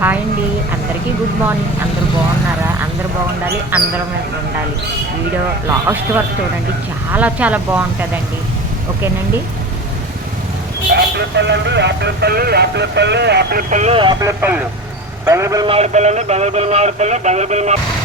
Hi అండి, అందరికీ good morning. అందరూ బాగున్నారా? అందరూ బాగుండాలి, అందరం ఉండాలి. వీడియో లాస్ట్ వరకు చూడండి, చాలా చాలా బాగుంటుందండి. ఓకేనండి. యాప్లపల్లి అండి, యాప్లపల్లి యాప్లపల్లి యాప్లపల్లి యాప్లపల్లి బంగళపల్లి మామిడిపల్లి అండి, బంగళపల్లి మామిడిపల్లి బంగళపల్లి మామిడి.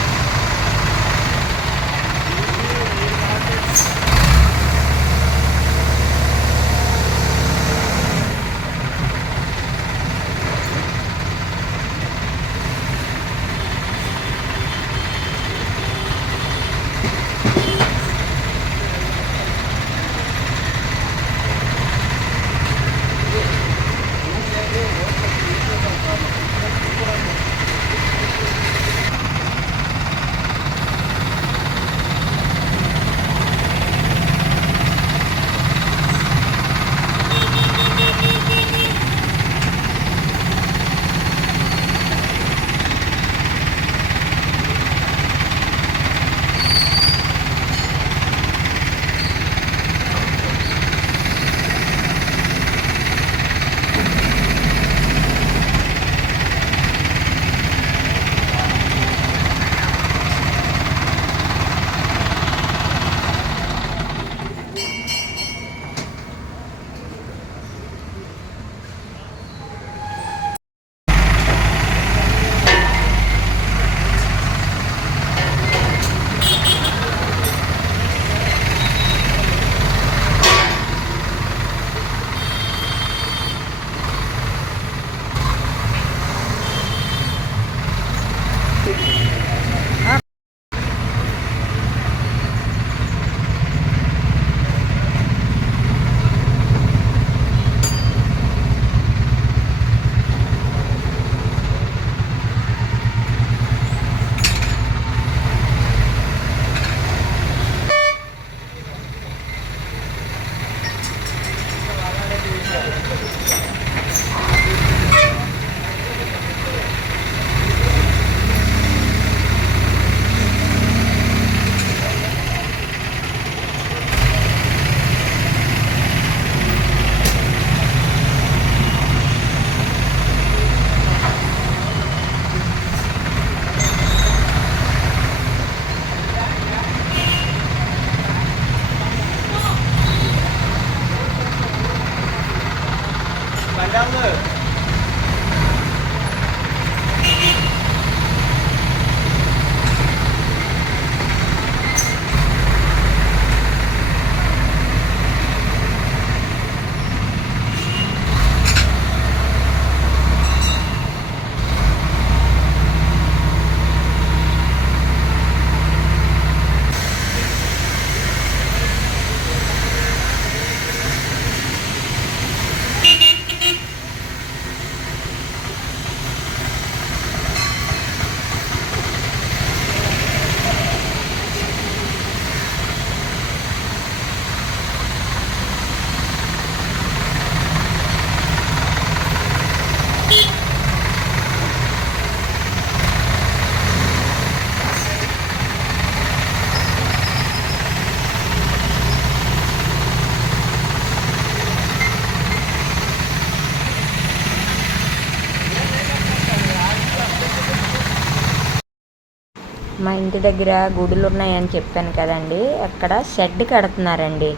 మా ఇంటి దగ్గర గుడులు ఉన్నాయని చెప్పాను కదండి, అక్కడ షెడ్ కడుతున్నారండి.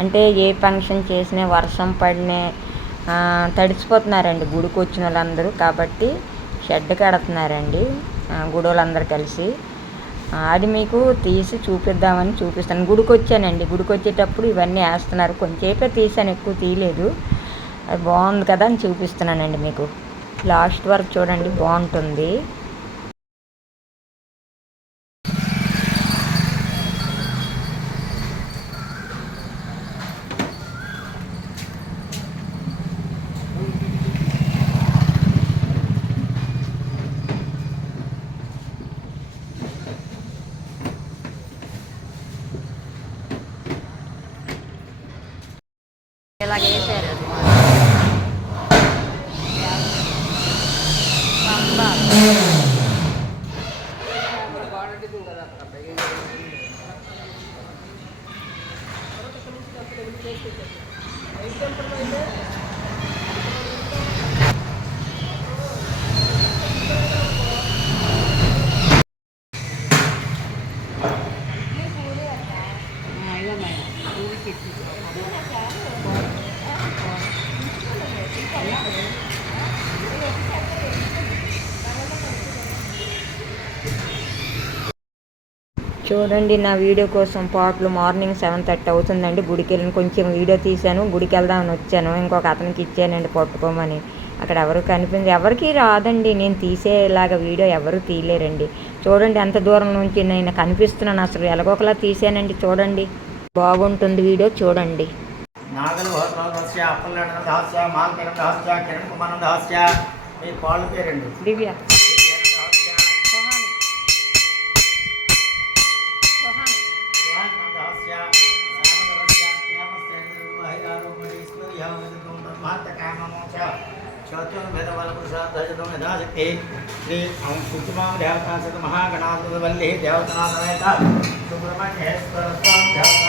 అంటే ఏ ఫంక్షన్ చేసినా వర్షం పడినా తడిసిపోతున్నారండి గుడికి వచ్చిన వాళ్ళందరూ. కాబట్టి షెడ్ కడుతున్నారండి గుడి వాళ్ళందరూ కలిసి. అది మీకు తీసి చూపిద్దామని చూపిస్తాను. గుడికి వచ్చానండి, గుడికి వచ్చేటప్పుడు ఇవన్నీ వేస్తున్నారు. కొంచెంసేపే తీసాను, ఎక్కువ తీయలేదు. అది బాగుంది కదా అని చూపిస్తున్నానండి మీకు. లాస్ట్ వరకు చూడండి, బాగుంటుంది. ఇలాగ వేసారు చూడండి నా వీడియో కోసం పాటలు మార్నింగ్ 7:30 అవుతుందండి. గుడికి వెళ్ళిన కొంచెం వీడియో తీశాను. గుడికి వెళ్దామని వచ్చాను. ఇంకొక అతనికి ఇచ్చానండి పట్టుకోమని. అక్కడ ఎవరు కనిపించి ఎవరికి రాదండి. నేను తీసేలాగా వీడియో ఎవరు తీయలేరండి. చూడండి ఎంత దూరం నుంచి నేను కనిపిస్తున్నాను. అసలు ఎలాగోకలా తీసానండి. చూడండి బాగుంటుంది వీడియో చూడండి. నాగలు హోత్రస్య అప్పలనడం దాస్య మాల్కరం దాస్య కిరణ్ కుమారం దాస్య మీ పాలు పేరండి దివ్య శ్రీ కుచుమాం దేవతాసత మహాగణాధిపతి దేవతనాథ సుబ్రహ్మణ్యేశ్వర స్వామి దేవత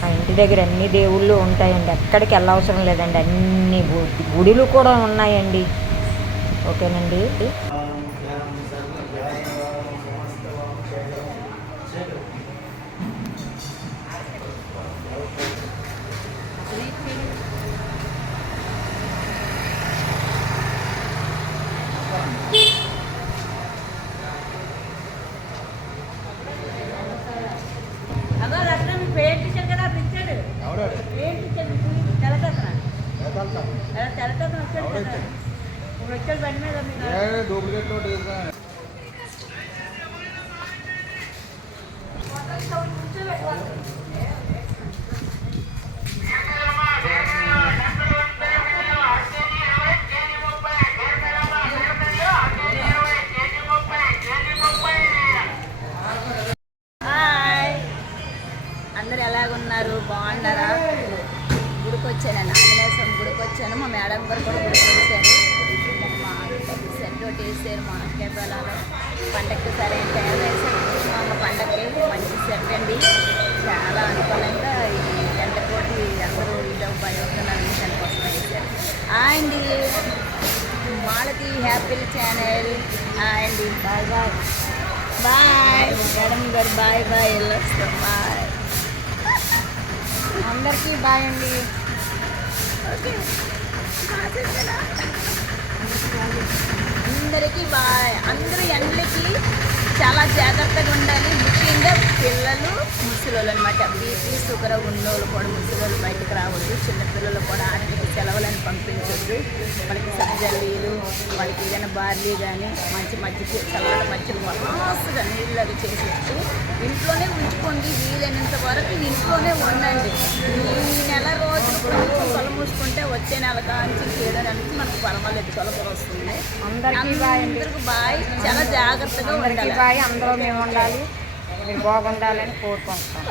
మా ఇంటి దగ్గర అన్ని దేవుళ్ళు ఉంటాయండి. ఎక్కడికి వెళ్ళవసరం లేదండి. అన్ని గుడులు కూడా ఉన్నాయండి. ఓకేనండి. అందరు ఎలాగున్నారు, బాగున్నారా? గుడికి వచ్చానండి, ఆంజనేయ స్వామి గుడికి వచ్చాను. మా మేడం గారు కూడా గుడికి వచ్చారు. మా సెట్ ఒకటి వేసారు మా కేపాలలో. పండగకి సరైన టైం వేసారు. మా పండగకి మంచి సెట్ అండి. చాలా అనుకూలంగా ఈ ఎండకోటి అందరూ ఇదో భయపడుతున్నారని దానికోసం వేసారు. అండి మాలతి హ్యాపీ ఛానల్ అండి. బాయ్ బాయ్ బాయ్ మేడం గారు. బాయ్ బాయ్ వెళ్ళొస్తాం. బాయ్ అందరికీ బాయ్ అండి. ఓకే అందరికీ బాయ్. అందరూ ఎండలకి చాలా జాగ్రత్తగా ఉండాలి. ముఖ్యంగా పిల్లలు, ముసలోళ్ళు అనమాట. బీపీ షుగర్ ఉన్నోళ్ళు కూడా ముసలోళ్ళు బయటకు రావద్దు. చిన్నపిల్లలు కూడా ఆటలకి సెలవులని పంపించొద్దు. వాళ్ళకి సబ్జీలు, వాళ్ళకి ఏదైనా బార్లీ కానీ మంచి మజ్జిగ చల్లటి మజ్జిగ మస్తుగా నీళ్ళగా చేసేసి ఇంట్లోనే ఉంచుకోండి. వీలైనంత వరకు ఇంట్లోనే ఉండండి. ఈ నెల రోజులు కొంచెం తొల మూసుకుంటే వచ్చే నెల కాంచి ఏదో నెలకి మనకు పర్వాలేదు, తొలకలు వస్తుంది. అందరికీ బాయ్. చాలా జాగ్రత్తగా ఉండాలి. అందరూ మేము ఉండాలి. మీరు బాగుండాలని కోరుకుంటాం.